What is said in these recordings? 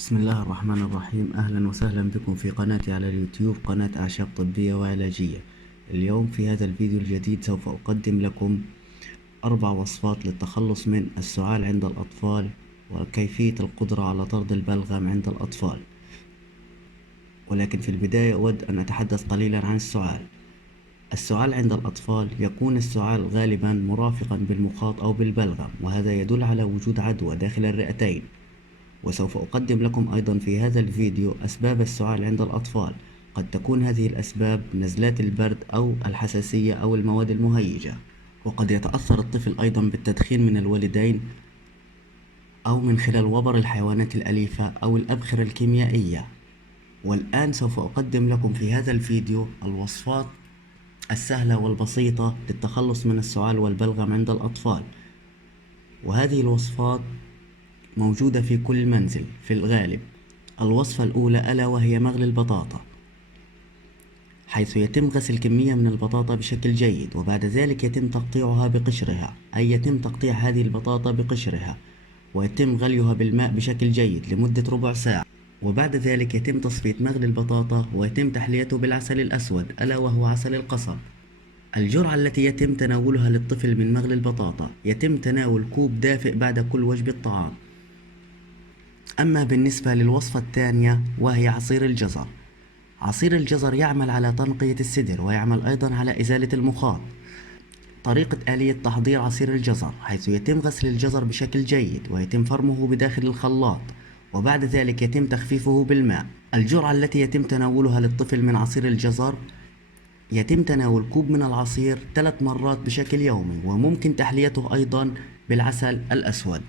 بسم الله الرحمن الرحيم. أهلا وسهلا بكم في قناتي على اليوتيوب، قناة أعشاب طبية وعلاجية. اليوم في هذا الفيديو الجديد سوف أقدم لكم 4 وصفات للتخلص من السعال عند الأطفال، وكيفية القدرة على طرد البلغم عند الأطفال. ولكن في البداية أود أن أتحدث قليلا عن السعال. السعال عند الأطفال يكون السعال غالبا مرافقا بالمخاط أو بالبلغم، وهذا يدل على وجود عدوى داخل الرئتين. وسوف أقدم لكم أيضا في هذا الفيديو أسباب السعال عند الأطفال. قد تكون هذه الأسباب نزلات البرد أو الحساسية أو المواد المهيجة، وقد يتأثر الطفل أيضا بالتدخين من الوالدين أو من خلال وبر الحيوانات الأليفة أو الأبخرة الكيميائية. والآن سوف أقدم لكم في هذا الفيديو الوصفات السهلة والبسيطة للتخلص من السعال والبلغم عند الأطفال. وهذه الوصفات موجودة في كل منزل في الغالب. الوصفة الأولى ألا وهي مغلي البطاطا، حيث يتم غسل كمية من البطاطا بشكل جيد، وبعد ذلك يتم تقطيعها بقشرها، أي يتم تقطيع هذه البطاطا بقشرها ويتم غليها بالماء بشكل جيد لمدة ربع ساعة. وبعد ذلك يتم تصفية مغلي البطاطا ويتم تحليته بالعسل الأسود ألا وهو عسل القصب. الجرعة التي يتم تناولها للطفل من مغلي البطاطا يتم تناول كوب دافئ بعد كل وجبة طعام. أما بالنسبة للوصفة الثانية وهي عصير الجزر، عصير الجزر يعمل على تنقية الصدر ويعمل أيضا على إزالة المخاط. طريقة آلية تحضير عصير الجزر، حيث يتم غسل الجزر بشكل جيد ويتم فرمه بداخل الخلاط، وبعد ذلك يتم تخفيفه بالماء. الجرعة التي يتم تناولها للطفل من عصير الجزر يتم تناول كوب من العصير 3 مرات بشكل يومي، وممكن تحليته أيضا بالعسل الأسود.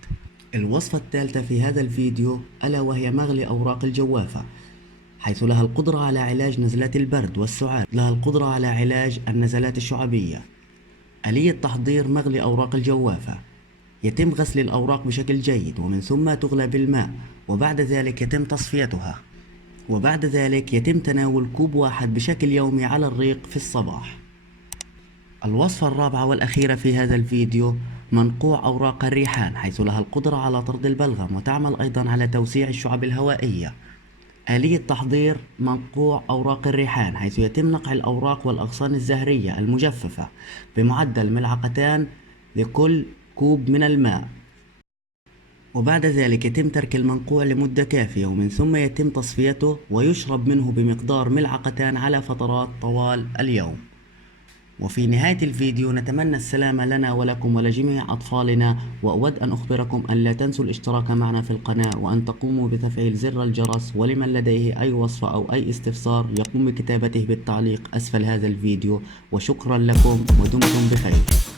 الوصفة الثالثة في هذا الفيديو ألا وهي مغلي أوراق الجوافة، حيث لها القدرة على علاج نزلات البرد والسعال، لها القدرة على علاج النزلات الشعبية. آلية تحضير مغلي أوراق الجوافة: يتم غسل الأوراق بشكل جيد ومن ثم تغلى بالماء، وبعد ذلك يتم تصفيتها، وبعد ذلك يتم تناول كوب واحد بشكل يومي على الريق في الصباح. الوصفة الرابعة والأخيرة في هذا الفيديو منقوع أوراق الريحان، حيث لها القدرة على طرد البلغم وتعمل أيضا على توسيع الشعب الهوائية. آلية تحضير منقوع أوراق الريحان، حيث يتم نقع الأوراق والأغصان الزهرية المجففة بمعدل 2 ملعقة لكل كوب من الماء، وبعد ذلك يتم ترك المنقوع لمدة كافية، ومن ثم يتم تصفيته ويشرب منه بمقدار 2 ملعقة على فترات طوال اليوم. وفي نهاية الفيديو نتمنى السلامة لنا ولكم ولجميع أطفالنا، وأود أن أخبركم أن لا تنسوا الاشتراك معنا في القناة وأن تقوموا بتفعيل زر الجرس، ولمن لديه أي وصفة أو أي استفسار يقوم بكتابته بالتعليق أسفل هذا الفيديو. وشكرا لكم ودمتم بخير.